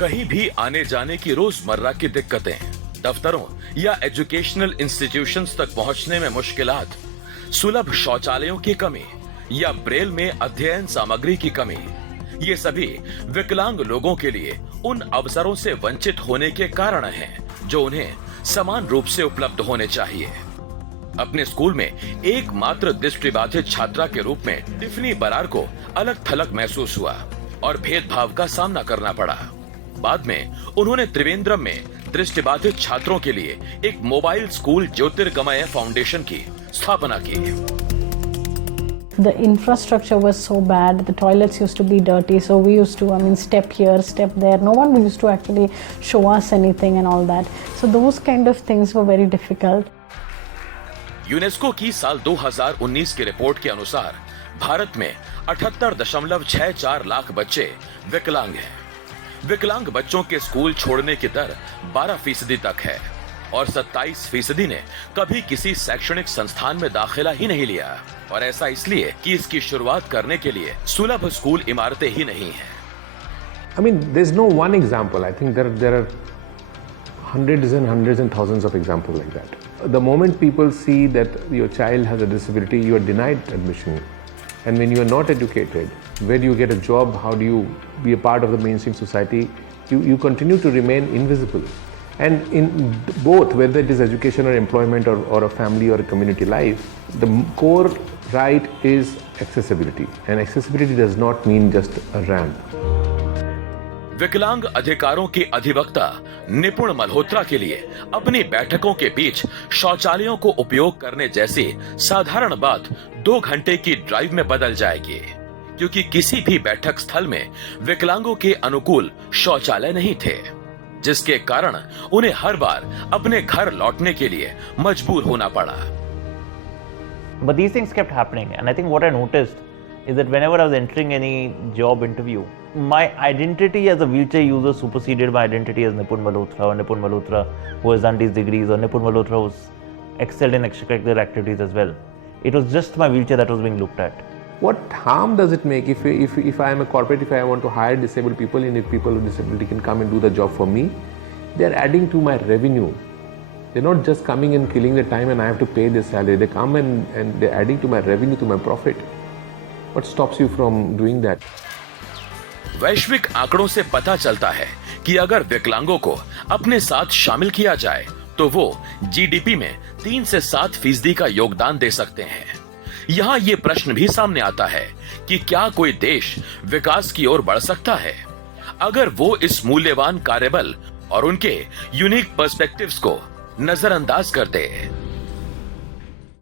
कहीं भी आने जाने की रोजमर्रा की दिक्कतें, दफ्तरों या एजुकेशनल इंस्टीट्यूशंस तक पहुंचने में मुश्किलात, सुलभ शौचालयों की कमी या ब्रेल में अध्ययन सामग्री की कमी, ये सभी विकलांग लोगों के लिए उन अवसरों से वंचित होने के कारण हैं जो उन्हें समान रूप से उपलब्ध होने चाहिए। अपने स्कूल में एकमात्र दृष्टिबाधित छात्रा के रूप में टिफनी बरार को अलग थलग महसूस हुआ और भेदभाव का सामना करना पड़ा। बाद में उन्होंने त्रिवेंद्रम में दृष्टिबाधित छात्रों के लिए एक मोबाइल स्कूल ज्योतिर्गमय फाउंडेशन की स्थापना की। The infrastructure was so bad, the toilets used to be dirty, so we used to, step here, step there. No one used to actually show us anything and all that. So those kind of things were very difficult. UNESCO की साल 2019 की report के अनुसार भारत में 78.64 लाख बच्चे विकलांग हैं। विकलांग बच्चों के स्कूल छोड़ने की दर 12% तक है और 27% ने कभी किसी शैक्षणिक संस्थान में दाखिला ही नहीं लिया, और ऐसा इसलिए कि इसकी शुरुआत करने के लिए सुलभ स्कूल इमारतें ही नहीं हैं। There's no one example. I think there are hundreds and thousands of examples like that. The moment people see that your child has a disability, you are denied admission. And when you are not educated, where do you get a job? How do you be a part of the mainstream society? You continue to remain invisible. And in both, whether it is education or employment or a family or a community life, the core right is accessibility. And accessibility does not mean just a ramp. विकलांग अधिकारों के अधिवक्ता निपुण मल्होत्रा के लिए अपनी बैठकों के बीच शौचालयों को उपयोग करने जैसी साधारण बात 2 घंटे की ड्राइव में बदल जाएगी, क्योंकि किसी भी बैठक स्थल में विकलांगों के अनुकूल शौचालय नहीं थे, जिसके कारण उन्हें हर बार अपने घर लौटने के लिए मजबूर होना पड़ा। But these things kept happening, and I think what I noticed is that whenever I was entering any job interview, my identity as a wheelchair user superseded my identity as Nipun Malhotra, or Nipun Malhotra who has done these degrees, or Nipun Malhotra who's excelled in extracurricular activities as well. It was just my wheelchair that was being looked at. What harm does it make if I am a corporate, if I want to hire disabled people, and if people with disability can come and do the job for me, they are adding to my revenue. They're not just coming and killing the time and I have to pay their salary. They come and they're adding to my revenue, to my profit. What stops you from doing that? वैश्विक आंकड़ों से पता चलता है कि अगर विकलांगों को अपने साथ शामिल किया जाए तो वो जीडीपी में 3 से 7% का योगदान दे सकते हैं। यहाँ ये प्रश्न भी सामने आता है कि क्या कोई देश विकास की ओर बढ़ सकता है अगर वो इस मूल्यवान कार्यबल और उनके यूनिक पर्सपेक्टिव्स को नजरअंदाज कर दे।